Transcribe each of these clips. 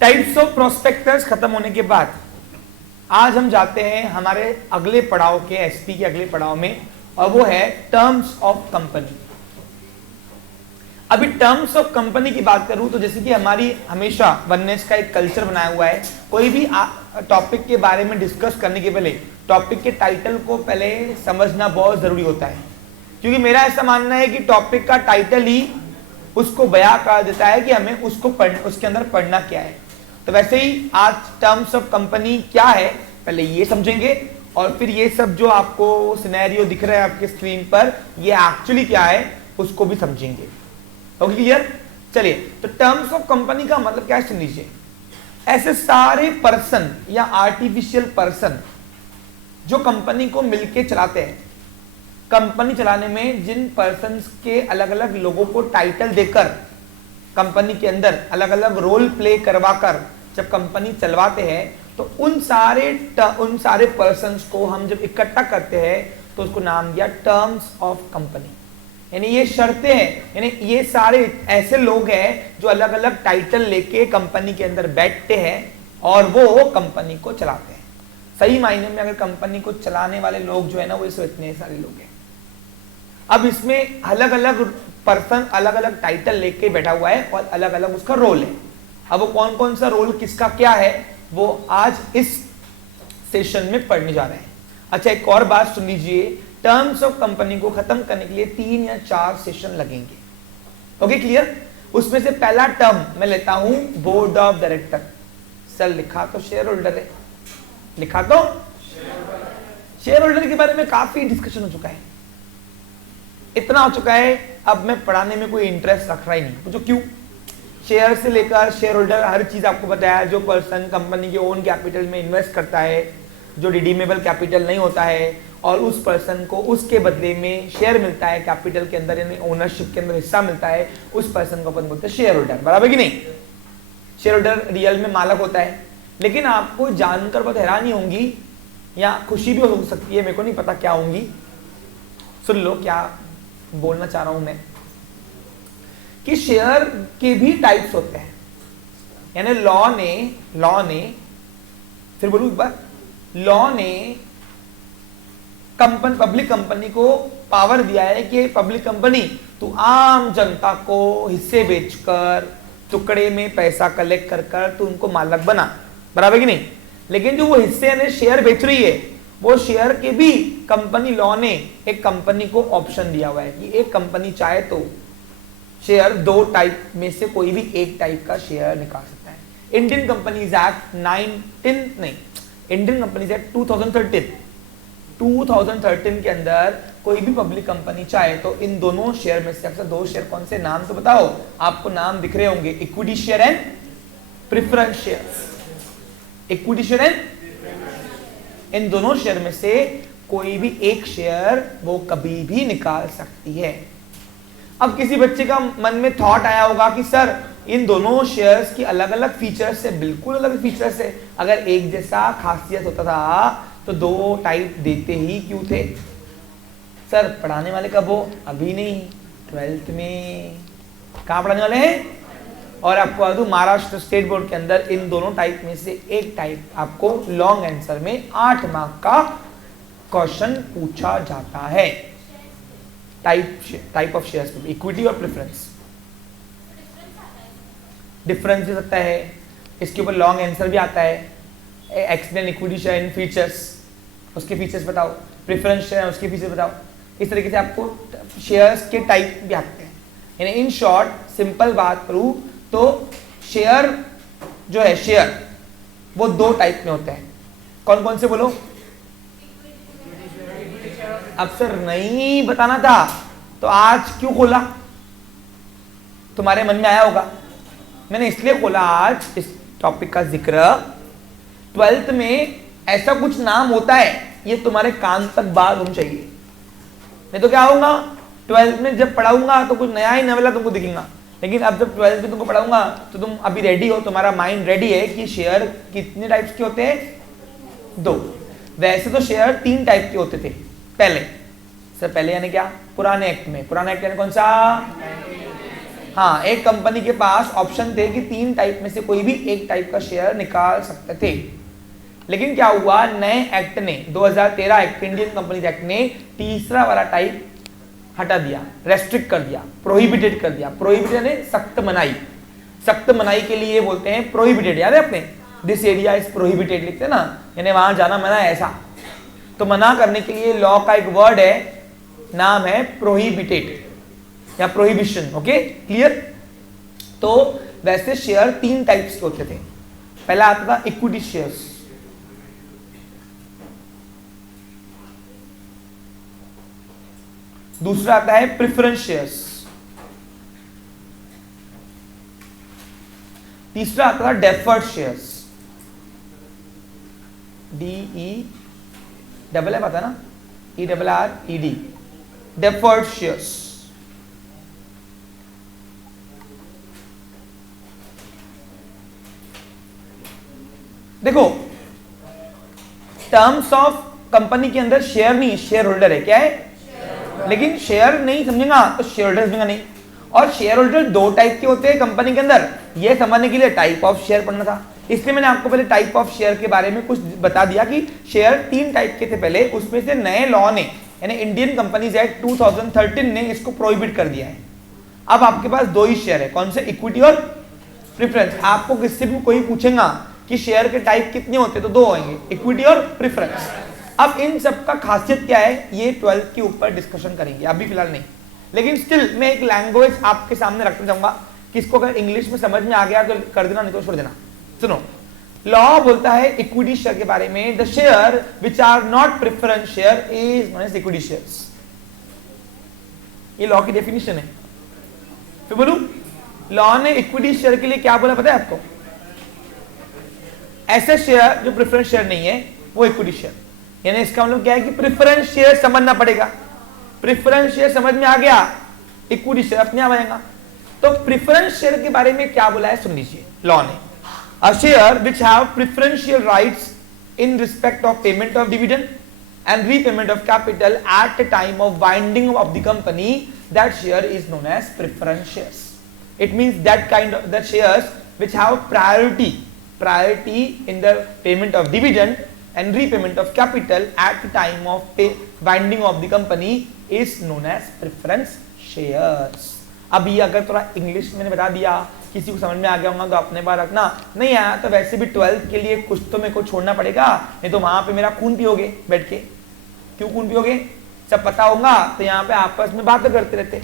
Types of prospectus खत्म होने के बाद आज हम जाते हैं हमारे अगले पड़ाव के, एसपी के अगले पड़ाव में, और वो है टर्म्स ऑफ कंपनी। अभी टर्म्स ऑफ कंपनी की बात करूं तो जैसे कि हमारी हमेशा वननेस का एक कल्चर बनाया हुआ है, कोई भी टॉपिक के बारे में डिस्कस करने के पहले टॉपिक के टाइटल को पहले समझना बहुत जरूरी होता है, क्योंकि मेरा ऐसा मानना है कि टॉपिक का टाइटल ही उसको बयां कर देता है कि हमें उसको उसके अंदर पढ़ना क्या है। तो वैसे ही आज टर्म्स ऑफ कंपनी क्या है पहले ये समझेंगे, और फिर ये सब जो आपको सिनेरियो दिख रहा है आपके स्क्रीन पर ये एक्चुअली क्या है उसको भी समझेंगे। Okay clear? चलिए, तो टर्म्स ऑफ कंपनी का मतलब क्या है सुन लीजिए। ऐसे सारे पर्सन या आर्टिफिशियल पर्सन जो कंपनी को मिलके चलाते हैं, कंपनी चलाने में जिन पर्सन के अलग अलग लोगों को टाइटल देकर कंपनी के अंदर अलग अलग रोल प्ले करवाकर जब कंपनी चलवाते हैं, तो उन सारे पर्सन्स को हम जब इकट्ठा करते हैं तो उसको नाम दिया टर्म्स ऑफ कंपनी। यानी ये शर्तें हैं, यानी ये सारे ऐसे लोग हैं जो अलग अलग टाइटल लेके कंपनी के अंदर बैठते हैं और वो कंपनी को चलाते हैं। सही मायने में अगर कंपनी को चलाने वाले लोग जो है ना वो इतने सारे लोग हैं। अब इसमें अलग अलग पर्सन अलग अलग टाइटल लेके बैठा हुआ है और अलग अलग उसका रोल है। अब वो कौन कौन सा रोल किसका क्या है वो आज इस सेशन में पढ़ने जा रहे हैं। अच्छा, एक और बात सुन लीजिए, टर्म्स ऑफ कंपनी को खत्म करने के लिए 3 या 4 सेशन लगेंगे। Okay clear? उसमें से पहला टर्म मैं लेता हूं बोर्ड ऑफ डायरेक्टर। सर लिखा तो शेयर होल्डर है, लिखा तो शेयर होल्डर के बारे में काफी डिस्कशन हो चुका है, इतना हो चुका है अब मैं पढ़ाने में कोई इंटरेस्ट रख रहा ही नहीं। पूछो क्यों? शेयर से लेकर शेयर होल्डर हर चीज आपको बताया। जो पर्सन कंपनी के ओन कैपिटल में इन्वेस्ट करता है, जो रिडीमेबल कैपिटल नहीं होता है, और उस पर्सन को उसके बदले में शेयर मिलता है कैपिटल के अंदर, यानी ओनरशिप के अंदर हिस्सा मिलता है, उस पर्सन को अपन बोलते हैं शेयर होल्डर। बराबर कि नहीं? शेयर होल्डर रियल में मालक होता है। लेकिन आपको जानकर बहुत हैरानी होंगी या खुशी भी हो सकती है, मेरे को नहीं पता क्या होंगी। सुन लो क्या बोलना चाह रहा हूं मैं, कि शेयर के भी टाइप्स होते हैं। यानी लॉ ने फिर बोलूं एक बार, लॉ ने पब्लिक कंपनी को पावर दिया है कि पब्लिक कंपनी तू आम जनता को हिस्से बेचकर टुकड़े में पैसा कलेक्ट कर तू उनको मालक बना। बराबर कि नहीं? लेकिन जो वो हिस्से यानी शेयर बेच रही है, वो शेयर के भी कंपनी लॉ ने एक कंपनी को ऑप्शन दिया हुआ है कि एक कंपनी चाहे तो शेयर 2 टाइप में से कोई भी एक टाइप का शेयर निकाल सकता है। Indian companies act Indian companies act 2013 के अंदर कोई भी पब्लिक कंपनी चाहे तो इन दोनों शेयर में से, अक्सर 2 शेयर कौन से, नाम तो बताओ, आपको नाम दिख रहे होंगे, equity share and preference share. Equity share and, इन दोनों शेयर में से कोई भी एक शेयर वो कभी भी निकाल सकती है। अब किसी बच्चे का मन में थॉट आया होगा कि सर इन दोनों शेयर्स की अलग अलग फीचर्स है, बिल्कुल अलग फीचर्स है, अगर एक जैसा खासियत होता था तो 2 टाइप देते ही क्यों थे? सर पढ़ाने वाले कब हो? अभी नहीं, 12th में। कहाँ पढ़ाने वाले हैं? और आपको बता दूं महाराष्ट्र स्टेट बोर्ड के अंदर इन दोनों टाइप में से एक टाइप आपको लॉन्ग आंसर में 8 मार्क का क्वेश्चन पूछा जाता है। टाइप ऑफ शेयर्स में इक्विटी और प्रेफरेंस। डिफरेंस भी सकता है, इसके ऊपर लॉन्ग आंसर भी आता है। Explain equity share in features, उसके फीचर्स बताओ, प्रेफरेंस शेयर उसके फीचर्स बताओ। इस तरीके से आपको शेयर्स के टाइप भी आते हैं। यानी इन शॉर्ट सिंपल बात करूं तो शेयर जो है, शेयर वो 2 टाइप में होते हैं। कौन कौन से बोलो? अब सर नहीं बताना था तो आज क्यों खोला? तुम्हारे मन में आया होगा, मैंने इसलिए खोला आज इस टॉपिक का जिक्र। 12th में ऐसा कुछ नाम होता है, ये तुम्हारे कान तक बात होनी चाहिए, नहीं तो क्या होगा 12th में जब पढ़ाऊंगा तो कुछ नया ही नवेला तुमको दिखेगा। लेकिन अब जब 12th में तुमको पढ़ाऊंगा तो तुम अभी रेडी हो, तुम्हारा माइंड रेडी है कि शेयर कितने टाइप्स के होते हैं? 2। वैसे तो शेयर 3 टाइप के होते थे पहले। सर पहले यानी क्या? पुराने एक्ट में। पुराने एक्ट यानी कौन सा? हाँ, एक कंपनी के पास ऑप्शन थे कि 3 टाइप में से कोई भी एक टाइप का शेयर निकाल सकते थे, लेकिन क्या हुआ, नए एक्ट ने 2013 एक्ट, इंडियन कंपनीज एक्ट ने तीसरा वाला टाइप हटा दिया, रेस्ट्रिक्ट कर दिया, प्रोहिबिटेड कर दिया। प्रोहिबिटेड ने सख्त मनाई, सख्त मनाई के लिए बोलते हैं प्रोहिबिटेड। याद है अपने, दिस एरिया इज प्रोहिबिटेड लिखते हैं ना, यानी वहां जाना मना है ऐसा। तो मना करने के लिए लॉ का एक वर्ड है, नाम है प्रोहिबिटेड या प्रोहिबिशन। Okay, clear. तो वैसे शेयर 3 टाइप्स के होते थे। पहला आता था इक्विटी शेयर्स, दूसरा आता है प्रेफरेंस शेयर्स, तीसरा आता था डेफर्ड शेयर्स, DEFF आता ना, ERRED, डेफर्ड शेयर्स। देखो, टर्म्स ऑफ कंपनी के अंदर शेयर नहीं, शेयर होल्डर है, क्या है, लेकिन शेयर नहीं समझेगा तो शेयर होल्डर समझेगा नहीं। और शेयर होल्डर 2 टाइप के होते हैं कंपनी के अंदर, ये समझने के लिए टाइप ऑफ शेयर पढ़ना था, इसलिए मैंने आपको पहले टाइप ऑफ शेयर के बारे में कुछ बता दिया कि शेयर 3 टाइप के थे पहले, उसमें से नए लॉ ने यानी इंडियन कंपनीज एक्ट 2013 ने इसको प्रोहिबिट कर दिया है। अब आपके पास 2 ही शेयर है, कौन से, इक्विटी और प्रेफरेंस। आपको किससे भी कोई पूछेगा कि शेयर के टाइप कितने होते, तो 2 होंगे, इक्विटी और प्रेफरेंस। अब इन सब का खासियत क्या है, ये 12th के ऊपर डिस्कशन करेंगे, अभी फिलहाल नहीं, लेकिन स्टिल मैं एक लैंग्वेज आपके सामने रखना चाहूंगा, किसको अगर इंग्लिश में समझ में आ गया तो कर देना, नहीं तो छोड़ देना। सुनो, लॉ बोलता है इक्विटी शेयर के बारे में, the share which are not preference share is known as equity shares. ये लॉ की डेफिनेशन है। फिर बोलूं, लॉ ने इक्विटी शेयर के लिए क्या बोला पता है आपको, ऐसे शेयर जो प्रेफरेंस शेयर नहीं है वो इक्विटी शेयर। यानी इसका मतलब क्या है कि प्रेफरेंस शेयर समझना पड़ेगा, प्रेफरेंस शेयर समझ में आ गया, इक्विटी शेयर अपने आप आएगा। तो प्रेफरेंस शेयर के बारे में क्या बोला है सुन लीजिए लॉ ने, a share which have preferential rights in respect of payment of dividend and repayment of capital at the time of winding of the company, that share is known as preference shares. It means that kind of the shares which have priority in the payment of dividend and repayment of capital at the time of winding of the company is known as preference shares। अब ये अगर थोड़ा English मैंने बता दिया, किसी को समझ में आ गया होगा तो अपने पास रखना, नहीं आया तो वैसे भी 12th के लिए कुछ तो मेरे को छोड़ना पड़ेगा, नहीं तो वहां पे मेरा खून पियोगे बैठ के। क्यों खून पियोगे, सब पता होगा तो यहाँ पे आपस में बातें करते रहते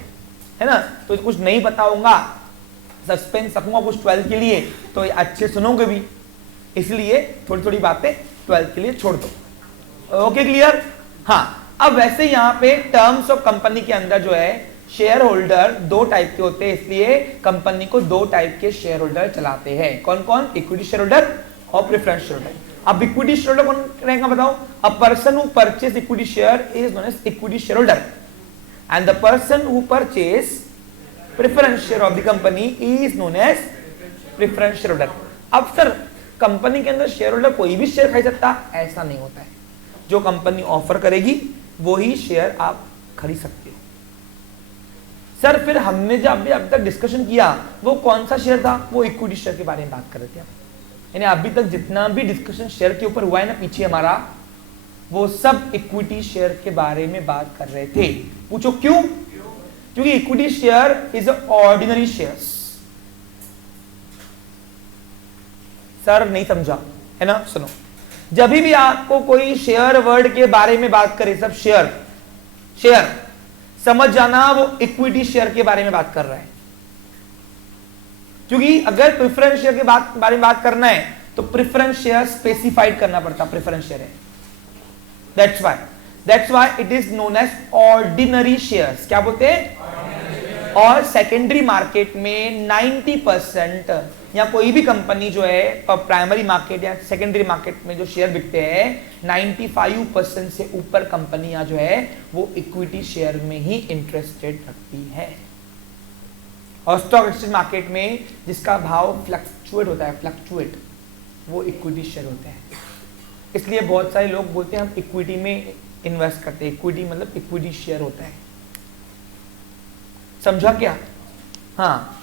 है ना, तो कुछ नहीं पता होगा, सस्पेंस रखूंगा कुछ 12th के लिए तो अच्छे सुनोगे भी, इसलिए थोड़ी थोड़ी बातें 12th के लिए छोड़ दो। Okay, clear. हाँ, अब वैसे यहाँ पे टर्म्स ऑफ कंपनी के अंदर जो है शेयर होल्डर 2 टाइप के होते हैं, इसलिए कंपनी को 2 टाइप के शेयर होल्डर चलाते हैं। कौन कौन, इक्विटी शेयर होल्डर और प्रेफरेंस शेयर होल्डर। अब इक्विटी शेयर होल्डर कौन रहेगा बताओ, a person who purchase equity share is known as equity share holder and the person who purchase preference share of the company is known as preference share holder. अब sir company के अंदर share holder कोई भी share खरीद सकता, ऐसा नहीं होता है, जो कंपनी ऑफर करेगी वो ही शेयर आप खरीद सकते हो। सर फिर हमने जो अभी तक डिस्कशन किया वो कौन सा शेयर था, वो इक्विटी शेयर के बारे में बात कर रहे थे हम। यानी अभी तक जितना भी डिस्कशन शेयर के ऊपर हुआ है ना पीछे हमारा, वो सब इक्विटी शेयर के बारे में बात कर रहे थे। पूछो क्यों, क्योंकि equity share is ordinary shares. Sir नहीं समझा है ना, सुनो, जब भी आपको कोई शेयर वर्ड के बारे में बात करे, सब शेयर शेयर समझ जाना वो इक्विटी शेयर के बारे में बात कर रहा है। क्योंकि अगर प्रेफरेंस शेयर के बारे में बात करना है तो प्रेफरेंस शेयर स्पेसिफाइड करना पड़ता, प्रेफरेंस शेयर है, that's why it is known as ordinary shares. क्या बोलते हैं, और सेकेंडरी मार्केट में 90% या कोई भी कंपनी जो है प्राइमरी मार्केट या सेकेंडरी मार्केट में जो शेयर बिकते हैं 95% से ऊपर कंपनियां जो है वो इक्विटी शेयर में ही इंटरेस्टेड रखती है। और स्टॉक एक्सचेंज मार्केट में जिसका भाव फ्लक्चुएट होता है, फ्लक्चुएट, वो इक्विटी शेयर होते हैं। इसलिए बहुत सारे लोग बोलते हैं हम इक्विटी में इन्वेस्ट करते हैं, इक्विटी मतलब इक्विटी शेयर होता है। समझा क्या? हाँ,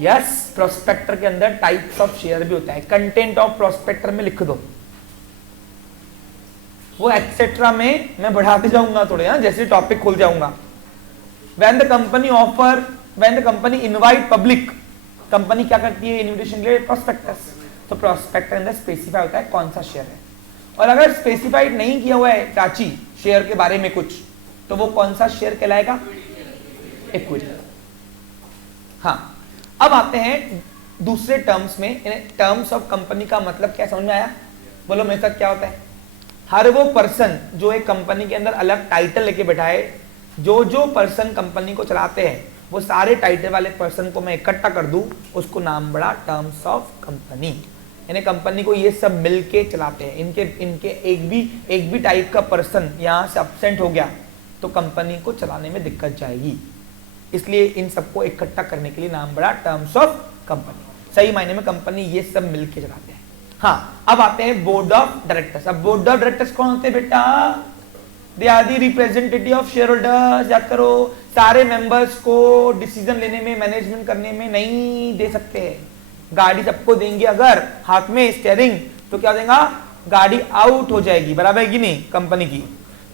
यस, प्रोस्पेक्टर के अंदर टाइप्स ऑफ शेयर भी होता है, कंटेंट ऑफ प्रोस्पेक्टर में लिख दो, वो एक्सेट्रा में मैं बढ़ाते जाऊंगा थोड़े, जैसे टॉपिक खोल जाऊंगा। When the company offer, when the company invite public, company क्या करती है इन्विटेशन के लिए? प्रोस्पेक्टस। तो प्रोस्पेक्टर अंदर स्पेसिफाई होता है कौन सा शेयर है, और अगर स्पेसिफाइड नहीं किया हुआ है प्राची शेयर के बारे में कुछ, तो वो कौन सा शेयर कहलाएगा? इक्विटी। हाँ, अब आते हैं दूसरे टर्म्स में। टर्म्स ऑफ कंपनी का मतलब क्या समझ में आया? बोलो मेरे साथ क्या होता है? हर वो पर्सन जो एक कंपनी के अंदर अलग टाइटल लेके बैठा है, जो पर्सन कंपनी को चलाते हैं, वो सारे टाइटल वाले पर्सन को मैं इकट्ठा कर दूं, उसको नाम बड़ा टर्म्स ऑफ कंपनी। यानी कंपनी को ये सब मिलके चलाते हैं। इनके एक भी टाइप का पर्सन यहां से अब्सेंट हो गया तो कंपनी को चलाने में दिक्कत जाएगी, इसलिए इन सबको इकट्ठा करने के लिए नाम बड़ा टर्म्स ऑफ कंपनी। सही मायने में कंपनी ये सब मिलके चलाते हैं। हाँ, अब आते हैं बोर्ड ऑफ डायरेक्टर्स। अब बोर्ड ऑफ डायरेक्टर्स कौन होते हैं बेटा? They are the representative of share holders. याद करो, सारे मेंबर्स को डिसीजन लेने में, मैनेजमेंट करने में नहीं दे सकते हैं। गाड़ी सबको देंगे अगर हाथ में स्टीयरिंग, तो क्या देगा? गाड़ी आउट हो जाएगी, बराबर है कि नहीं कंपनी की।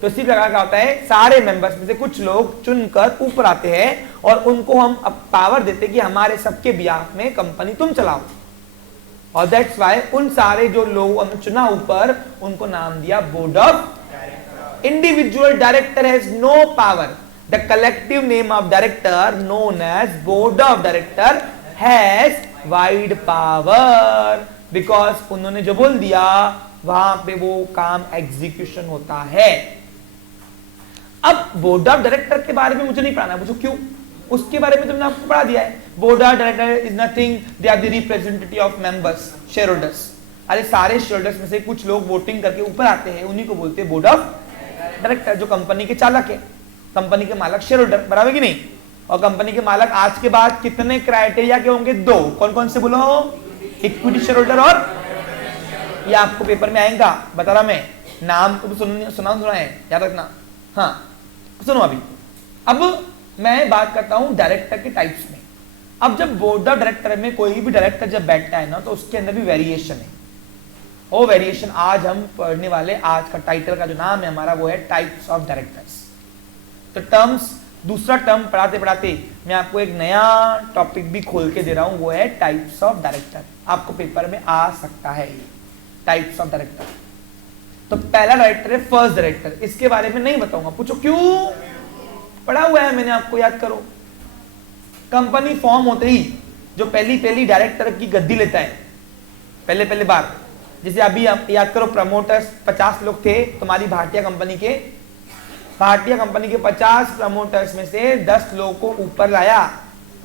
तो इसी प्रकार क्या होता है, सारे मेंबर्स में से कुछ लोग चुनकर ऊपर आते हैं और उनको हम अब पावर देते कि हमारे सबके बिहाफ में कंपनी तुम चलाओ, और दैट्स व्हाई उन सारे जो लोग हमने चुना ऊपर, उनको नाम दिया board of. Individual director has no power. The collective name of director known as board of director has wide power, because उन्होंने जो बोल दिया वहां पे वो काम एग्जीक्यूशन होता है। अब बोर्ड ऑफ डायरेक्टर के बारे में मुझे नहीं पढ़ाना, पूछो क्यों? उसके बारे में तुमने आपको पढ़ा दिया है। Board of director is nothing, they are the representative of members, share holders. अरे सारे शेयर होल्डर्स में से कुछ लोग वोटिंग करके ऊपर आते हैं, उन्हीं को बोलते हैं बोर्ड ऑफ डायरेक्टर, जो कंपनी के चालक है, कंपनी के मालक शेयर होल्डर, बराबर कि नहीं? और कंपनी के मालक आज के बाद कितने क्राइटेरिया के होंगे? दो। कौन कौन से बोलो? इक्विटी शेयर होल्डर, और ये आपको पेपर में आएगा, बता रहा मैं, नाम को सुना है, याद रखना। हाँ सुनो, अभी अब मैं बात करता हूं डायरेक्टर के टाइप्स में। अब जब बोर्ड ऑफ डायरेक्टर में कोई भी डायरेक्टर जब बैठता है ना, तो उसके अंदर भी वेरिएशन है। वो वेरिएशन आज हम पढ़ने वाले, आज का टाइटल का जो नाम है हमारा वो है टाइप्स ऑफ डायरेक्टर्स। तो टर्म्स, दूसरा टर्म पढ़ाते पढ़ाते मैं आपको एक नया टॉपिक भी खोल के दे रहा हूं, वो है टाइप्स ऑफ डायरेक्टर। आपको पेपर में आ सकता है ये टाइप्स ऑफ डायरेक्टर। तो पहला डायरेक्टर है फर्स्ट डायरेक्टर, इसके बारे में नहीं बताऊंगा, पूछो क्यों? पढ़ा हुआ है मैंने, आपको याद करो। कंपनी फॉर्म होते ही जो पहली डायरेक्टर की गद्दी लेता है पहले बार, जैसे अभी आप याद करो, प्रमोटर्स 50 लोग थे तुम्हारी भारतीय कंपनी के। भारतीय कंपनी के 50 प्रमोटर्स में से 10 लोगों को ऊपर लाया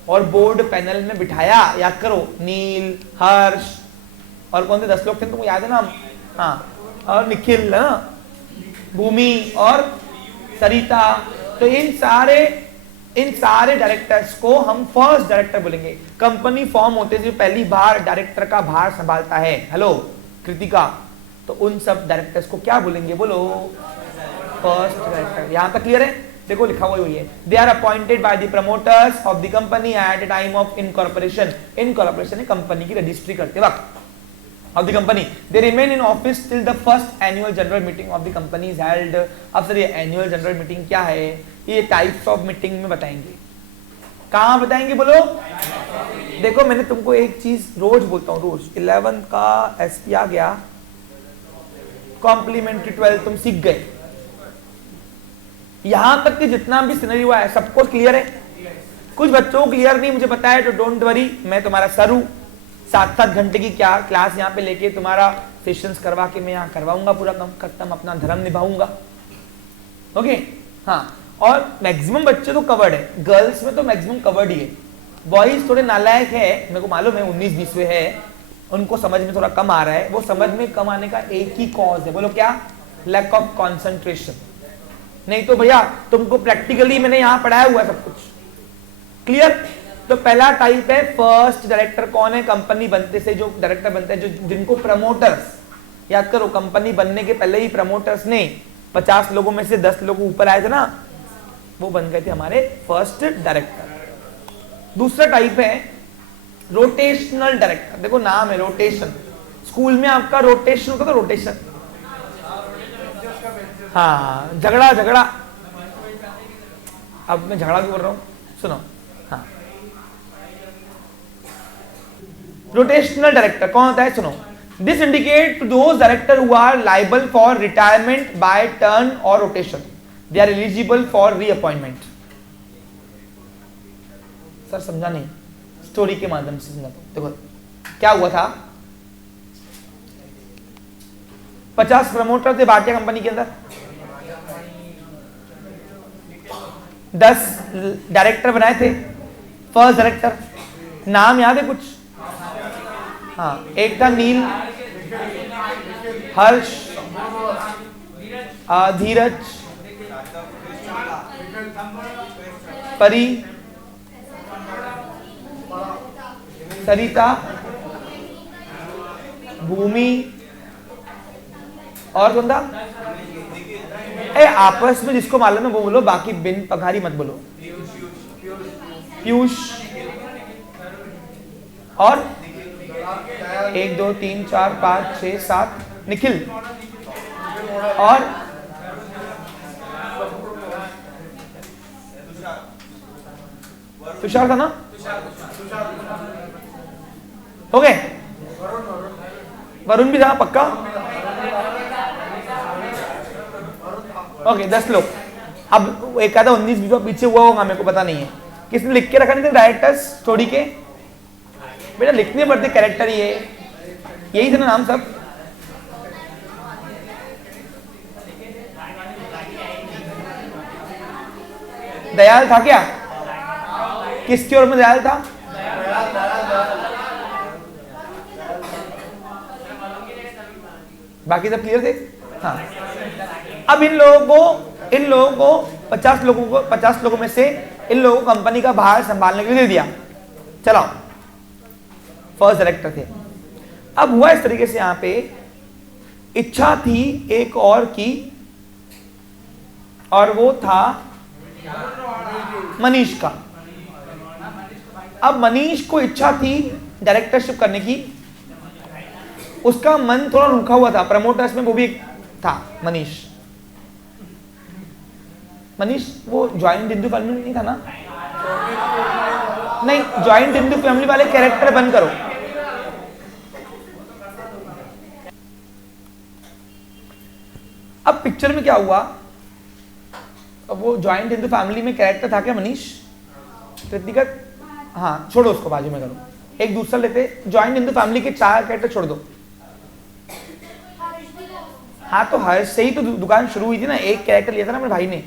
और बोर्ड पैनल में बिठाया। याद करो, नील, हर्ष और कौन से 10 लोग थे तुमको याद है ना? हाँ, और निखिल, भूमि और सरिता। तो इन सारे डायरेक्टर्स को हम फर्स्ट डायरेक्टर बोलेंगे। कंपनी फॉर्म होते जो पहली बार डायरेक्टर का भार संभालता है, हेलो कृतिका, तो उन सब डायरेक्टर्स को क्या बोलेंगे? बोलो, फर्स्ट डायरेक्टर। यहां तक क्लियर है? देखो लिखा हुआ ही है, they are appointed by the promoters of the company at the time of incorporation. Incorporation है कंपनी की रजिस्ट्री करते वक्त of the company. They remain in office till the first annual general meeting of the company is held. अब sir ये annual general meeting क्या है? ये types of meeting में बताएंगे। कहाँ बताएंगे बोलो? देखो मैंने तुमको एक चीज रोज बोलता हूँ, रोज 11th का SP आ गया, कॉम्प्लीमेंट्री 12 तुम सीख गए। यहां तक कि जितना भी सिनेरियो हुआ है सबको क्लियर है? कुछ बच्चों को क्लियर नहीं, मुझे पता है, तो डोंट वरी, मैं तुम्हारा सर हूं। 7-7 घंटे की क्या क्लास यहाँ पे लेके तुम्हारा सेशंस करवा के मैं यहाँ करवाऊंगा, पूरा कम खत्म, अपना धर्म निभाऊंगा। ओके, हाँ, और मैक्सिमम बच्चे तो कवर्ड है, गर्ल्स में तो मैक्सिमम कवर्ड ही है। बॉयज थोड़े नालायक है, मेरे को मालूम है, 19-20 है, उनको समझ में थोड़ा कम आ रहा है। वो समझ में कम आने का एक ही कॉज है, बोलो क्या? Lack of concentration. नहीं तो भैया तुमको प्रैक्टिकली मैंने यहाँ पढ़ाया हुआ है सब कुछ क्लियर। तो पहला टाइप है फर्स्ट डायरेक्टर। कौन है? कंपनी बनते से जो डायरेक्टर बनते हैं, जो जिनको प्रमोटर्स, याद करो कंपनी बनने के पहले ही प्रमोटर्स ने 50 लोगों में से 10 लोग ऊपर आए थे ना, वो बन गए थे हमारे फर्स्ट डायरेक्टर। दूसरा टाइप है रोटेशनल डायरेक्टर, देखो नाम है रोटेशन, स्कूल में आपका रोटेशन होता था, रोटेशन। हाँ झगड़ा झगड़ा, अब मैं झगड़ा क्यों बोल रहा हूँ, सुनो। हाँ रोटेशनल डायरेक्टर कौन होता है, सुनो। This indicate to those director who are liable for retirement by turn और rotation, they are eligible for reappointment. Sir समझा नहीं, स्टोरी के माध्यम से समझा। देखो क्या हुआ था, 50 प्रमोटर थे भाटिया कंपनी के अंदर, 10 डायरेक्टर बनाए थे। फर्स्ट डायरेक्टर नाम याद है कुछ? हाँ, एक था नील, हर्ष, धीरज, परी, सरिता, भूमि और कौन था? आपस में जिसको मालूम है वो बोलो, बाकी बिन पघारी मत बोलो। पीयूष और 1 2 3 4 5 6 7 निखिल और तुषार था ना? हो गए? वरुण भी था पक्का? ओके 10 लोग। अब एक आधा 19-20 पीछे हुआ होगा, मेरे को पता नहीं है। किसने लिख के रखा नहीं थे डायरेक्टर्स स्टोरी के? बेटा लिखने पड़ते कैरेक्टर, ये यही थे ना नाम सब? दयाल था क्या? किसकी ओर में दयाल था? बाकी सब क्लियर थे? हाँ। अब इन लोगों को 50 लोगों में से इन लोगों को कंपनी का बाहर संभालने के लिए दे दिया, चलाओ। फर्स्ट डायरेक्टर थे। अब हुआ इस तरीके से, यहां पे इच्छा थी एक और की, और वो था मनीष का। अब मनीष को इच्छा थी डायरेक्टरशिप करने की, उसका मन थोड़ा रुका हुआ था। प्रमोटर्स में वो भी था मनीष वो ज्वाइंट हिंदू फैमिली में नहीं था ना? नहीं, ज्वाइंट हिंदू फैमिली वाले कैरेक्टर बंद करो। अब पिक्चर में क्या हुआ, अब वो ज्वाइंट हिंदू फैमिली में कैरेक्टर था क्या मनीष? कृतिकत, हाँ छोड़ो उसको, बाजू में करो। एक दूसरा लेते, ज्वाइंट हिंदू फैमिली के 4 कैरेक्टर छोड़ दो। हाँ तो हर्ष से ही तो दुकान शुरू हुई थी ना, एक कैरेक्टर लिया था ना मेरे भाई ने।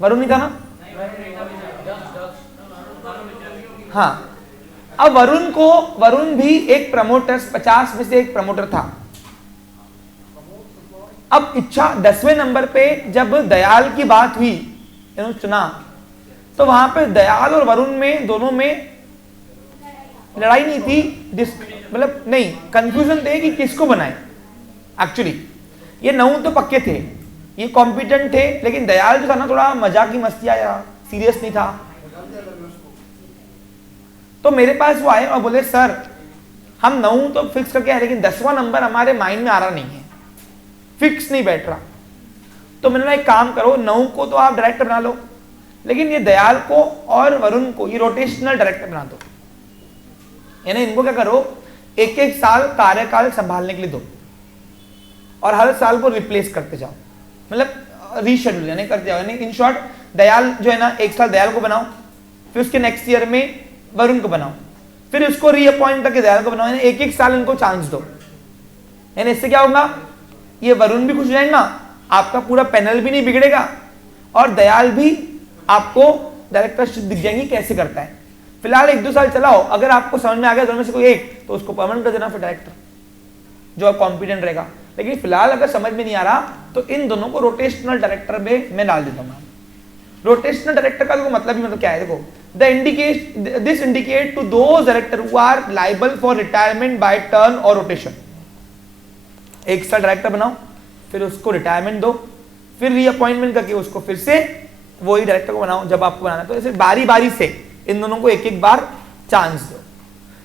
वरुण नहीं था ना? हाँ। अब वरुण भी एक प्रमोटर, 50 में से एक प्रमोटर था। अब इच्छा 10वें नंबर पे जब दयाल की बात हुई, इन्होंने चुना, तो वहां पे दयाल और वरुण में दोनों में लड़ाई नहीं थी, मतलब नहीं, कंफ्यूजन थे कि किसको बनाए। एक्चुअली ये 9 तो पक्के थे, ये कॉम्पिटेंट थे, लेकिन दयाल जो था ना थोड़ा मजाक की मस्ती आया, सीरियस नहीं था। तो मेरे पास वो आए और बोले सर हम 9 तो फिक्स करके आए, लेकिन 10वां नंबर हमारे माइंड में आ रहा नहीं है, फिक्स नहीं बैठ रहा। तो मैंने एक काम करो, 9 को तो आप डायरेक्टर बना लो, लेकिन ये दयाल को और वरुण को ये रोटेशनल डायरेक्टर बना दो। यानी इनको क्या करो, 1-1 साल कार्यकाल संभालने के लिए दो, और हर साल को रिप्लेस करते जाओ, मतलब रीशेड्यूल यानी करते जाओ। यानी इन शॉर्ट दयाल जो है ना, 1 साल दयाल को बनाओ, फिर उसके नेक्स्ट ईयर में वरुण को बनाओ, फिर उसको रीअपॉइंट करके दयाल को बनाओ। यानी 1-1 साल इनको चांस दो। यानी इससे क्या होगा, ये वरुण भी खुश हो जाएगा, आपका पूरा पैनल भी नहीं बिगड़ेगा, और दयाल भी आपको डायरेक्टरशिप दिख जाएंगी कैसे करता है। फिलहाल 1-2 साल चलाओ, अगर आपको समझ में आ गया दोनों में से कोई एक, तो उसको परमानेंट कर देना फिर डायरेक्टर, जो कॉम्पिटेंट रहेगा। लेकिन फिलहाल अगर समझ में नहीं आ रहा तो इन दोनों को रोटेशनल डायरेक्टर में मैं डाल देता हूँ। रोटेशनल डायरेक्टर का मतलब ही मतलब क्या है, देखो, this indicate to those director who are liable for retirement by turn और रोटेशन। 1 साल डायरेक्टर बनाओ, फिर उसको रिटायरमेंट दो, फिर रीअपॉइंटमेंट करके उसको फिर से वही डायरेक्टर को बनाओ जब आपको बनाना है। तो ऐसे बारी बारी से इन दोनों को एक एक बार चांस दो,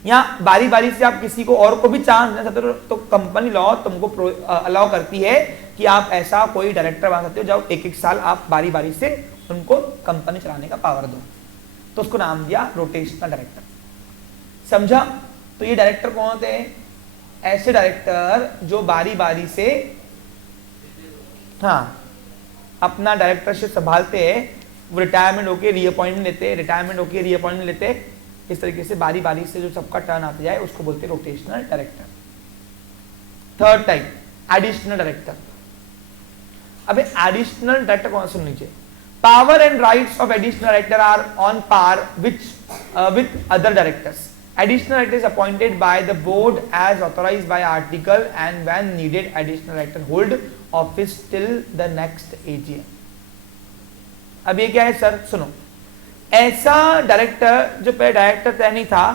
या बारी बारी से आप किसी को और को भी चांस देना चाहते हो तो कंपनी लॉ तुमको अलाउ करती है कि आप ऐसा कोई डायरेक्टर बना सकते हो जब एक एक साल आप बारी बारी से उनको कंपनी चलाने का पावर दो। तो उसको नाम दिया रोटेशनल डायरेक्टर। समझा? तो ये डायरेक्टर कौन होते हैं? ऐसे डायरेक्टर जो बारी बारी से हाँ अपना डायरेक्टरशिप संभालते हैं, वो रिटायरमेंट होके रीअपॉइंटमेंट लेते हैं, रिटायरमेंट होके रीअपॉइंटमेंट लेते हैं, इस तरीके से बारी बारी से जो सबका टर्न आता जाए उसको बोलते हैं rotational director. Third type additional director. अबे एडिशनल डायरेक्टर कौन सुन लीजिए, power and rights of additional director are on par with other directors. Additional director is appointed by the board as authorized by article, and when needed additional director hold office till the next AGM. अब ये क्या है sir? सुनो, ऐसा director जो पहले director तय नहीं था,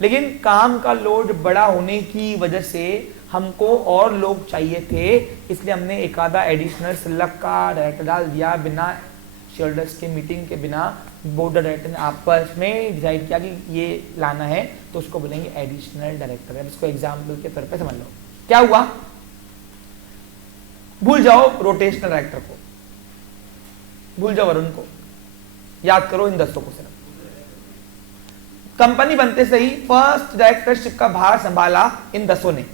लेकिन काम का लोड बड़ा होने की वजह से हमको और लोग चाहिए थे, इसलिए हमने एक आधा एडिशनल सिलक का डायरेक्टर डाल दिया। बिना शेयरहोल्डर्स के मीटिंग के बिना बोर्ड डायरेक्टर ने आपस में डिसाइड किया कि ये लाना है, तो उसको बोलेंगे एडिशनल डायरेक्टर। अब इसको एग्जाम्पल के तौर पे समझ लो क्या हुआ। भूल जाओ रोटेशनल डायरेक्टर को, भूल जाओ वरुण को, याद करो इन 10 को सिर्फ। कंपनी बनते से ही फर्स्ट डायरेक्टरशिप का भार संभाला इन 10 ने।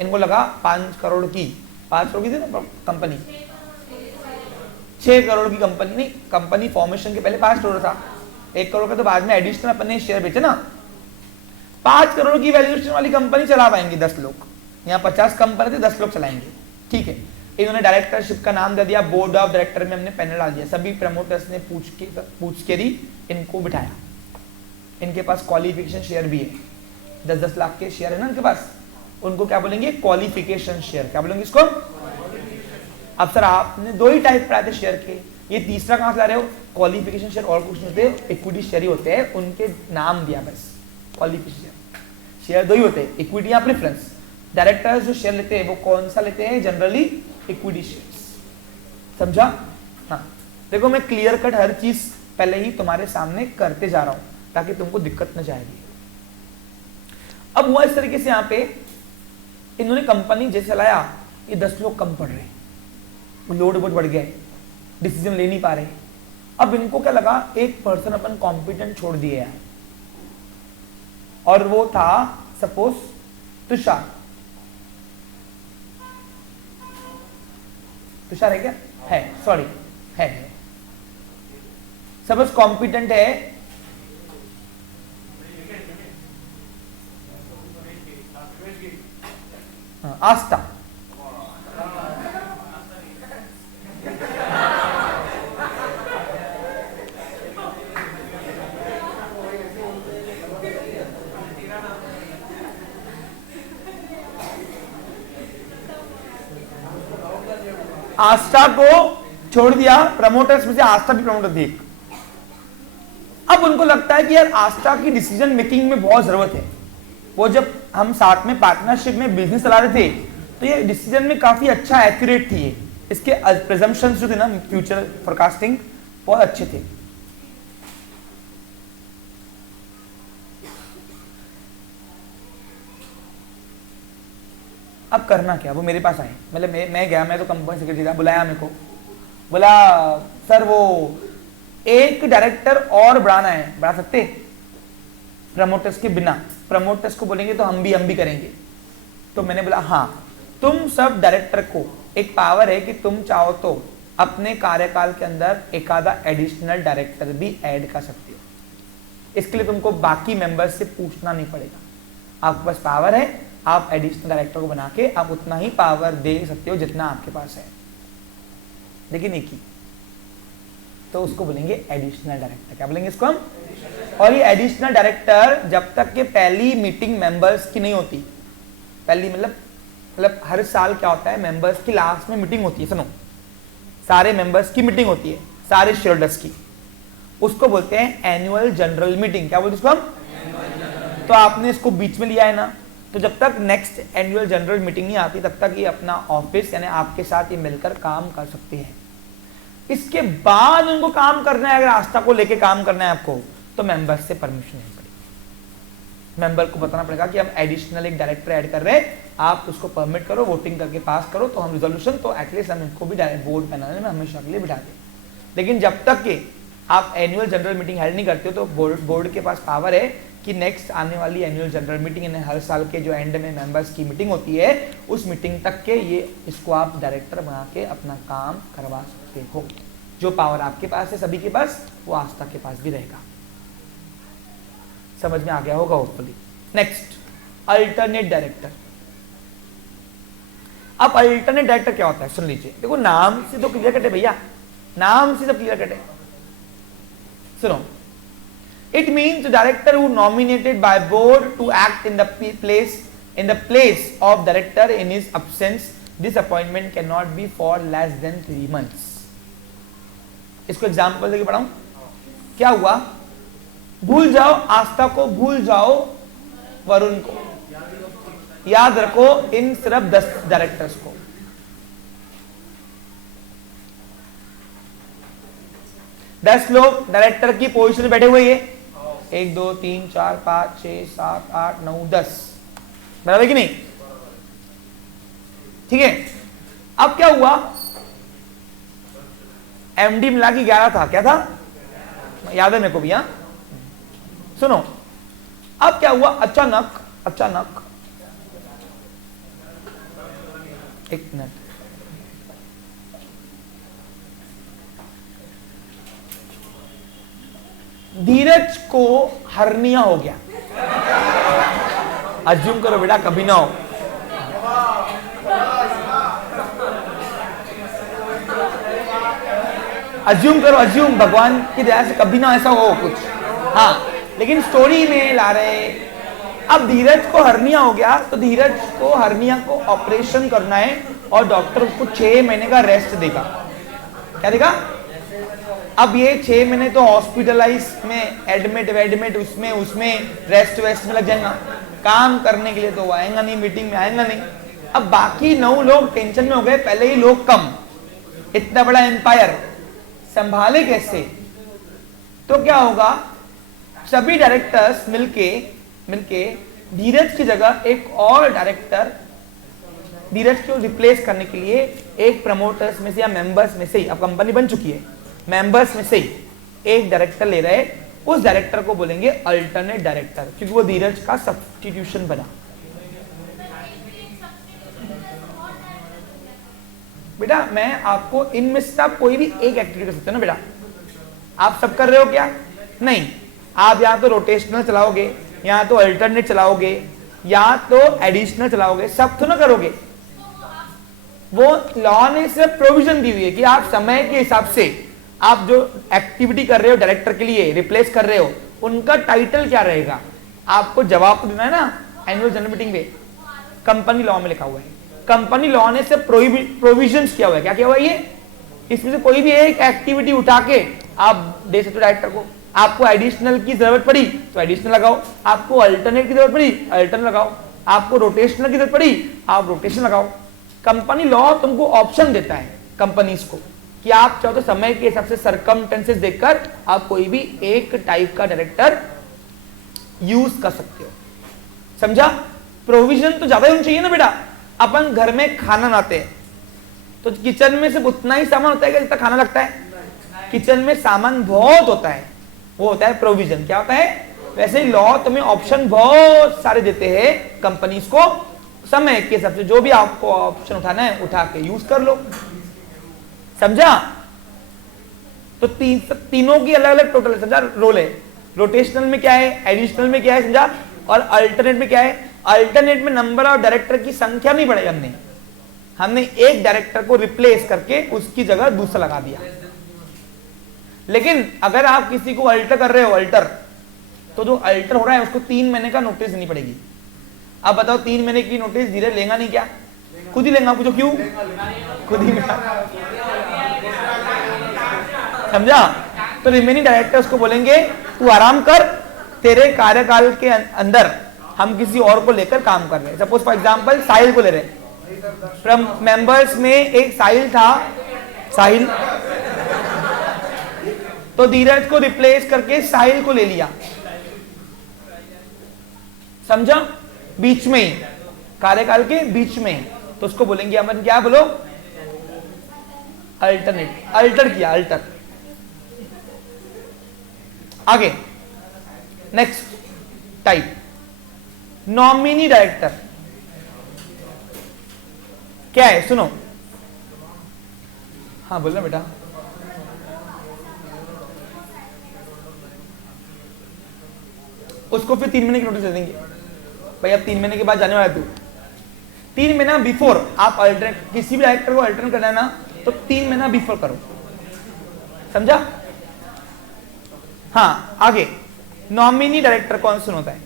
इनको लगा 5 करोड़ की थी ना कंपनी, 6 करोड़ की कंपनी नहीं, कंपनी फॉर्मेशन के पहले 5 करोड़ था, 1 करोड़ का तो बाद में एडिशनल अपने शेयर बेचे ना। 5 करोड़ की वैल्यूएशन वाली कंपनी चला पाएंगे 10 लोग, यहाँ 50 कंपनी थे 10 लोग चलाएंगे, ठीक है। इन्होंने डायरेक्टरशिप का नाम दे दिया, बोर्ड ऑफ डायरेक्टर में हमने पैनल डाल दिया, सभी प्रमोटर्स ने पूछ के ही इनको बिठाया। इनके पास क्वालिफिकेशन शेयर भी है, 10-10 लाख के शेयर है ना इनके पास, उनको क्या बोलेंगे? Qualification share. क्या बोलेंगे इसको? अब सर आपने 2 ही टाइप पढ़ाए थे शेयर के, ये तीसरा कहां से ला रहे हो? क्वालिफिकेशन शेयर और कुछ नहीं होते, इक्विटी शेयर ही होते हैं, उनके नाम दिया बस क्वालिफिकेशन शेयर 2 ही होते हैं, इक्विटी या प्रेफरेंस। डायरेक्टर्स जो शेयर लेते हैं वो कौन सा लेते हैं? Generally equity shares. समझा? हाँ, देखो मैं क्लियर कट हर चीज पहले ही तुम्हारे सामने करते जा रहा हूं ताकि तुमको दिक्कत न जाएगी। अब हुआ इस तरीके से, यहाँ पे इन्होंने कंपनी जैसे चलाया, ये 10 लोग कम पड़ रहे, लोड बहुत बढ़ गया है, डिसीजन ले नहीं पा रहे। अब इनको क्या लगा, एक पर्सन अपन कॉम्पिटेंट छोड़ दिए यार, और वो था सपोज तुषार। तुषार है क्या? है, सॉरी है। सपोज कॉम्पिटेंट है आस्था, आस्था को छोड़ दिया, प्रमोटर्स में से आस्था भी प्रमोटर थी। अब उनको लगता है कि यार आस्था की डिसीजन मेकिंग में बहुत जरूरत है। वो जब हम साथ में पार्टनरशिप में बिजनेस चला रहे थे तो ये डिसीजन में काफी अच्छा एक्यूरेट थी, इसके प्रेजम्पशंस जो थे ना, फ्यूचर फोरकास्टिंग बहुत अच्छे थे। अब करना क्या? वो मेरे पास आए, मतलब मैं गया, मैं तो कंपनी सेक्रेटरी था, बुलाया मेरे को, बोला सर वो एक डायरेक्टर और बढ़ाना है, बढ़ा सकते प्रमोटर्स के बिना? प्रमोटर्स को बोलेंगे तो हम भी करेंगे। तो मैंने बोला हाँ, तुम सब डायरेक्टर को एक पावर है कि तुम चाहो तो अपने कार्यकाल के अंदर एक आधा एडिशनल डायरेक्टर भी ऐड कर सकते हो। इसके लिए तुमको बाकी मेंबर्स से पूछना नहीं पड़ेगा, आपके पास पावर है, आप एडिशनल डायरेक्टर को बना के आप उतना ही पावर दे सकते हो जितना आपके पास है, लेकिन एक ही। तो उसको बोलेंगे एडिशनल डायरेक्टर। क्या बोलेंगे इसको हम? और ये एडिशनल डायरेक्टर जब तक के पहली मीटिंग मेंबर्स की नहीं होती, पहली मतलब हर साल क्या होता है, मेंबर्स की लास्ट में मीटिंग होती है, सुनो, सारे मेंबर्स की मीटिंग होती है, सारे शेयरहोल्डर्स की, उसको बोलते हैं एनुअल जनरल मीटिंग। क्या बोलते हैं इसको हम? तो आपने इसको बीच में लिया है ना, तो जब तक नेक्स्ट एनुअल जनरल मीटिंग नहीं आती तब तक ये अपना ऑफिस यानी आपके साथ ये मिलकर काम कर सकते हैं। इसके बाद उनको काम करना है, अगर आस्था को लेके काम करना है आपको, तो मेंबर्स से परमिशन लेनी पड़ेगी। मेंबर को बताना पड़ेगा कि हम एडिशनल एक डायरेक्टर ऐड कर रहे हैं, आप उसको परमिट करो, वोटिंग करके पास करो, तो हम रिजोल्यूशन, तो एटलीस्ट हम इनको भी बोर्ड बनाने में हमेशा के लिए बिठा दें। लेकिन जब तक कि आप एनुअल जनरल मीटिंग हेल्ड नहीं करते हो, तो बोर्ड के पास पावर है कि नेक्स्ट आने वाली एनुअल जनरल मीटिंग, यानी हर साल के जो एंड में मेंबर्स की मीटिंग होती है, उस मीटिंग तक के ये इसको आप डायरेक्टर बना के अपना काम करवा सकते हो। जो पावर आपके पास है सभी के पास, वो आस्था के पास भी रहेगा। समझ में आ गया होगा होपफुली। Next, alternate director. अब अल्टरनेट डायरेक्टर क्या होता है सुन लीजिए। देखो नाम से तो क्लियर कट है भैया, नाम से तो क्लियर कट है। सुनो, it means the director who nominated by board to act in the place of director in his absence. This appointment cannot be for less than 3 months. इसको एग्जाम्पल देके पढ़ाऊं। क्या हुआ, भूल जाओ आस्था को, भूल जाओ वरुण को, याद रखो इन सिर्फ 10 डायरेक्टर्स को। दस लोग डायरेक्टर की पोजीशन में बैठे हुए हैं, 1 2 3 4 5 6 7 8 9 10, बराबर कि नहीं? ठीक है। अब क्या हुआ, एमडी मिला के 11 था, क्या था याद है मेरे को भी। हाँ सुनो, अब क्या हुआ, अचानक एक मिनट, धीरज को हर्निया हो गया। अज्यूम करो बेटा, कभी ना हो। अज्यूम करो, अज्यूम, भगवान की दया से कभी ना ऐसा हो कुछ। हाँ, लेकिन स्टोरी में ला रहे। अब धीरज को हर्निया हो गया, तो धीरज को हर्निया को ऑपरेशन करना है और डॉक्टर उसको 6 महीने का रेस्ट देगा। क्या देगा? अब ये 6 महीने तो हॉस्पिटलाइज में एडमिट उसमें रेस्ट वेस्ट में लग जाएगा। काम करने के लिए तो वो आएगा नहीं, मीटिंग में आएगा नहीं। अब बाकी 9 लोग टेंशन में हो गए, पहले ही लोग कम, इतना बड़ा एम्पायर संभाले कैसे? तो क्या होगा, सभी डायरेक्टर्स मिलके धीरज की जगह एक और डायरेक्टर, धीरज को रिप्लेस करने के लिए एक प्रमोटर्स में से या मेंबर्स में से ही, अब कंपनी बन चुकी है, मेंबर्स में से ही एक डायरेक्टर ले रहे। उस डायरेक्टर को बोलेंगे अल्टरनेट डायरेक्टर, क्योंकि वो धीरज का सब्स्टिट्यूशन बना। बेटा मैं आपको इनमें से आप कोई भी एक एक्टिविटी कर सकते हो ना बेटा। आप सब कर रहे हो क्या? नहीं, आप या तो रोटेशनल चलाओगे, या तो अल्टरनेट चलाओगे, या तो एडिशनल चलाओगे, सब तो ना करोगे। वो लॉ ने सिर्फ प्रोविजन दी हुई है कि आप समय के हिसाब से आप जो एक्टिविटी कर रहे हो डायरेक्टर के लिए, रिप्लेस कर रहे हो, उनका टाइटल क्या रहेगा, आपको जवाब तो देना है ना एनुअल जनरल मीटिंग में। कंपनी लॉ में लिखा हुआ है, कंपनी लॉ ने सिर्फ प्रोविजंस किया हुआ है। क्या किया हुआ है ये? इसमें से कोई भी एक एक्टिविटी उठा के आप दे सकते हो डायरेक्टर को। आपको एडिशनल की जरूरत पड़ी तो एडिशनल लगाओ, आपको अल्टरनेट की जरूरत पड़ी अल्टरनेट लगाओ, आपको रोटेशनल की जरूरत पड़ी आप रोटेशन लगाओ। कंपनी लॉ तुमको ऑप्शन देता है कंपनीज को कि आप चाहो तो समय के हिसाब से सर्कमस्टेंसेस देखकर आप कोई भी एक टाइप का डायरेक्टर यूज कर सकते हो। समझा? प्रोविजन तो ज्यादा होना चाहिए ना बेटा। अपन घर में खाना बनाते हैं तो किचन में सिर्फ उतना ही सामान होता है जितना खाना लगता है? किचन में सामान बहुत होता है, वो होता है प्रोविजन। क्या होता है? वैसे ही लॉ तुम्हें ऑप्शन बहुत सारे देते हैं कंपनीज को, समय के हिसाब से जो भी आपको ऑप्शन उठाना है उठा के यूज कर लो। समझा? तो तीनों की अलग अलग टोटल समझा रोल है। रोटेशनल में क्या है, एडिशनल में क्या है, समझा, और अल्टरनेट में क्या है। अल्टरनेट में नंबर ऑफ डायरेक्टर की संख्या नहीं बढ़ाई, हमने एक डायरेक्टर को रिप्लेस करके उसकी जगह दूसरा लगा दिया। लेकिन अगर आप किसी को अल्टर कर रहे हो, अल्टर, तो जो अल्टर हो रहा है उसको 3 महीने का नोटिस देनी पड़ेगी। अब बताओ 3 महीने की नोटिस धीरे लेगा नहीं क्या? खुद ही लेगा। पूछो क्यों? खुद ही समझा? तो रिमेनिंग डायरेक्टर्स को बोलेंगे तू आराम कर, तेरे कार्यकाल के अंदर हम किसी और को लेकर काम कर रहे हैं। सपोज फॉर एग्जांपल साहिल को ले रहे हैं। फ्रॉम मेंबर्स में एक साहिल था, साहिल तो धीरज को रिप्लेस करके साहिल को ले लिया, समझा, बीच में ही, कार्यकाल के बीच में ही, तो उसको बोलेंगे अपन क्या, बोलो, अल्टरनेट, अल्टर किया, अल्टर। आगे नेक्स्ट टाइप, नॉमिनी डायरेक्टर। क्या है, सुनो, हाँ बोलना बेटा। उसको फिर 3 महीने की नोटिस दे देंगे, भाई अब 3 महीने के बाद जाने वाला तू, 3 महीना बिफोर आप अल्टरनेट, किसी भी डायरेक्टर को अल्टरनेट करना है ना, तो 3 महीना बिफोर करो, समझा। हाँ आगे, नॉमिनी डायरेक्टर कौन सा होता है?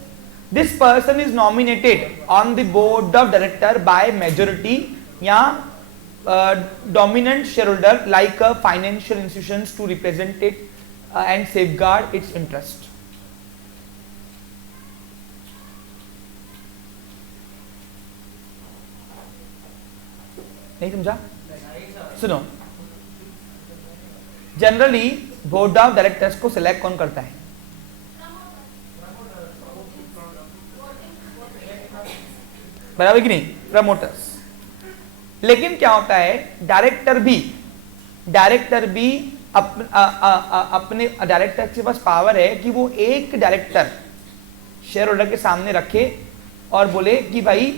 This person is nominated on the board of director by majority या dominant share holder like a financial institutions to represent it and safeguard its interest. नहीं समझा? सुनो, जनरली बोर्ड ऑफ डायरेक्टर्स को select कौन करता है? बराबर कि नहीं? प्रमोटर्स। लेकिन क्या होता है, डायरेक्टर भी अपने डायरेक्टर के पास पावर है कि वो एक डायरेक्टर शेयर होल्डर के सामने रखे और बोले कि भाई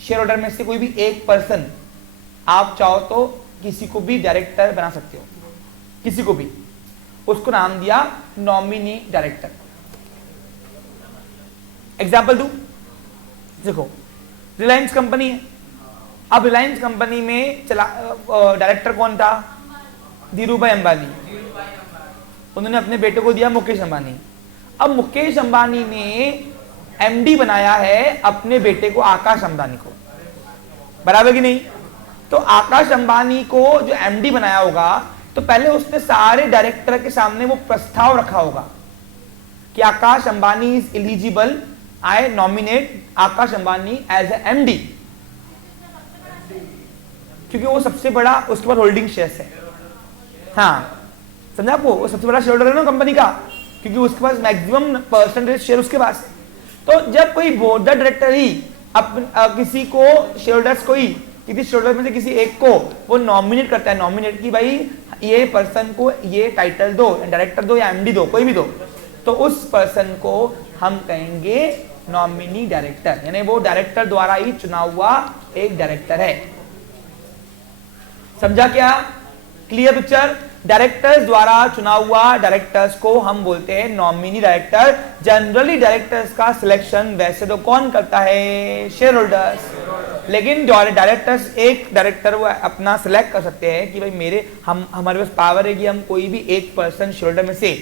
शेयर होल्डर में से कोई भी एक पर्सन, आप चाहो तो किसी को भी डायरेक्टर बना सकते हो, किसी को भी, उसको नाम दिया नॉमिनी डायरेक्टर। एग्जाम्पल दूं, देखो रिलायंस कंपनी है, अब रिलायंस कंपनी में डायरेक्टर कौन था? धीरूभाई अंबानी, उन्होंने अपने बेटे को दिया मुकेश अंबानी। अब मुकेश अंबानी ने एमडी बनाया है अपने बेटे को आकाश अंबानी को, बराबर कि नहीं? तो आकाश अंबानी को जो एमडी बनाया होगा, तो पहले उसने सारे डायरेक्टर के सामने वो प्रस्ताव रखा होगा कि Akash Ambani is eligible, I nominate Akash Ambani as a MD, क्योंकि वो सबसे बड़ा उसके पास होल्डिंग शेयर्स है। हाँ समझा आपको, वो सबसे बड़ा शेयर होल्डर है ना कंपनी का, क्योंकि उसके पास मैक्सिमम परसेंटेज शेयर उसके पास है। तो जब कोई बोर्ड ऑफ डायरेक्टर ही किसी को शेयर होल्डर्स को ही, किसी शेयर होल्डर में से किसी एक को वो नॉमिनेट करता है, नॉमिनेट की भाई ये पर्सन को ये टाइटल दो, डायरेक्टर दो या एमडी दो, कोई भी दो, तो उस पर्सन को हम कहेंगे नॉमिनी डायरेक्टर, यानी वो डायरेक्टर द्वारा ही चुना हुआ एक डायरेक्टर है। समझा क्या? Clear picture? डायरेक्टर्स द्वारा चुना हुआ डायरेक्टर्स को हम बोलते हैं नॉमिनी डायरेक्टर। जनरली डायरेक्टर्स का सिलेक्शन वैसे तो कौन करता है? Share holders. लेकिन डायरेक्टर्स, एक डायरेक्टर वो अपना सिलेक्ट कर सकते हैं कि भाई हमारे पास पावर है कि हम कोई भी एक पर्सन शेयर होल्डर में से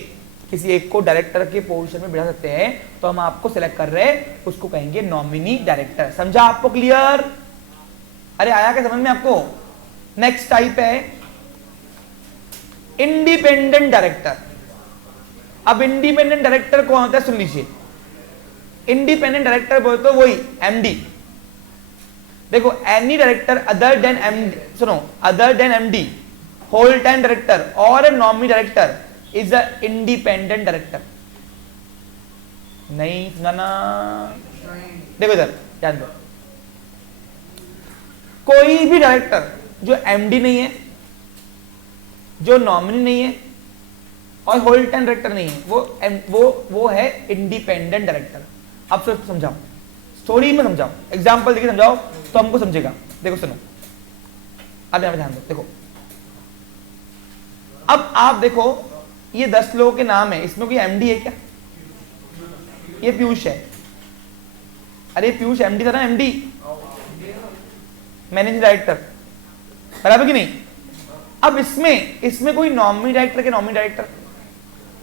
किसी एक को डायरेक्टर के पोजीशन में बिठा सकते हैं, तो हम आपको सिलेक्ट कर रहे हैं, उसको कहेंगे नॉमिनी डायरेक्टर। समझा आपको? क्लियर? अरे आया क्या समझ में आपको? नेक्स्ट टाइप है इंडिपेंडेंट डायरेक्टर। अब इंडिपेंडेंट डायरेक्टर कौन होता है सुन लीजिए। इंडिपेंडेंट डायरेक्टर बोलते तो वही एमडी। देखो any director other than MD, सुनो, other than MD, whole time director और a nominee director is a independent director. नहीं सुनाना? देखो इधर ध्यान दो, कोई भी डायरेक्टर जो एमडी नहीं है, जो नॉमिनी नहीं है और होल टाइम डायरेक्टर नहीं है, वो है इंडिपेंडेंट डायरेक्टर। अब सिर्फ समझाओ, स्टोरी में समझाओ, एग्जांपल देके समझाओ तो हमको समझेगा। देखो सुनो, अब यहां पे ध्यान दो, देखो अब आप देखो ये 10 लोगों के नाम है, इसमें कोई एमडी है क्या? ये पीयूष है, अरे पीयूष एमडी था ना, एमडी मैनेजिंग डायरेक्टर, बराबर कि नहीं? अब इसमें कोई नॉमिनी डायरेक्टर के नॉमिनी डायरेक्टर,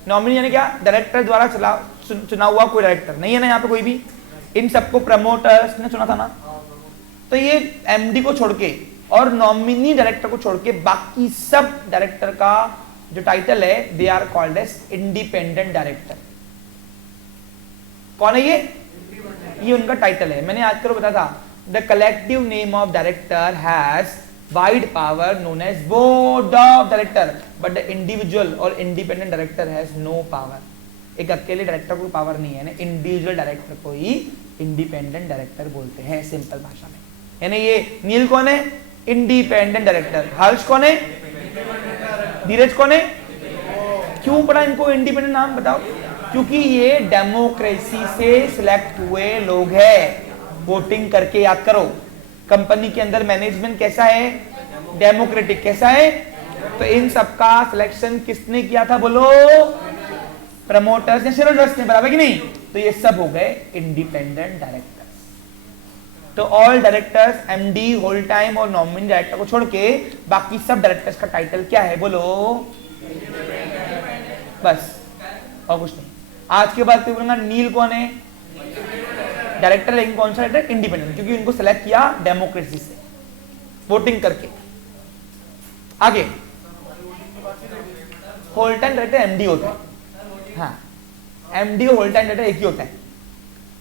नॉमिनी यानी क्या? डायरेक्टर द्वारा चुना हुआ कोई डायरेक्टर नहीं है ना यहाँ पे कोई भी, इन सबको प्रमोटर्स ने चुना था ना। तो ये एमडी को छोड़ के और नॉमिनी डायरेक्टर को छोड़ के बाकी सब डायरेक्टर का जो टाइटल है, they are called as independent director. कौन है ये उनका टाइटल है। मैंने आज कल बताया था, the collective name of director has wide power known as board of director, but the individual और independent director has no power. एक अकेले डायरेक्टर को पावर नहीं है ना, इंडिविजुअल डायरेक्टर को ही इंडिपेंडेंट डायरेक्टर बोलते हैं सिंपल भाषा में। यानी ये नील कौन है? Independent director. हर्ष कौन है? धीरज कौन है? क्यों पढ़ा इनको इंडिपेंडेंट नाम बताओ? क्योंकि ये डेमोक्रेसी से सिलेक्ट हुए लोग हैं, वोटिंग करके। याद करो कंपनी के अंदर मैनेजमेंट कैसा है? डेमोक्रेटिक। कैसा है? तो इन सबका सिलेक्शन किसने किया था बोलो? प्रमोटर्स ने, शेयरहोल्डर्स ने, बराबर कि नहीं? तो ये सब हो गए इंडिपेंडेंट डायरेक्टर्स। तो all directors, MD, whole time और नॉमिनी डायरेक्टर को छोड़ के बाकी सब डायरेक्टर्स का टाइटल क्या है बोलो? बस, और कुछ नहीं। आज के बाद बोलूंगा नील कौन है? डायरेक्टर, लेकिन कौन सा डायरेक्टर? इंडिपेंडेंट, क्योंकि उनको सेलेक्ट किया डेमोक्रेसी से, वोटिंग करके। आगे होल टाइम डायरेक्टर एमडी होता है। हाँ, एमडी और होल टाइम डायरेक्टर एक ही होता है।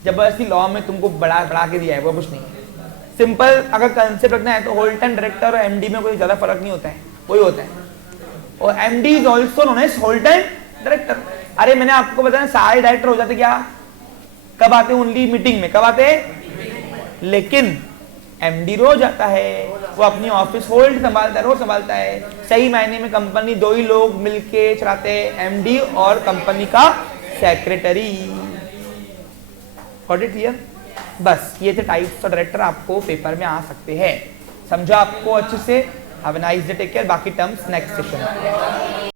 जबरदस्ती लॉ में तुमको बढ़ा के दिया है, वो कुछ नहीं है। सिंपल अगर कंसेप्ट रखना है तो होल टाइम डायरेक्टर और एमडी में कोई ज्यादा फर्क नहीं होता है, वही होता है। और MD is also known as whole time director. अरे मैंने आपको बताया सारे डायरेक्टर हो जाते क्या? कब आते? ओनली मीटिंग में। कब आते? लेकिन एमडी रोज आता है, वो अपनी ऑफिस होल्ड संभालता है, रोज संभालता है। सही मायने में कंपनी दो ही लोग मिलके चलाते हैं, एमडी और कंपनी का सेक्रेटरी। Got it here? बस ये थे टाइप्स ऑफ डायरेक्टर, आपको पेपर में आ सकते हैं। समझा आपको अच्छे से? Have a nice day, take care. बाकी टर्म्स नेक्स्ट सेशन।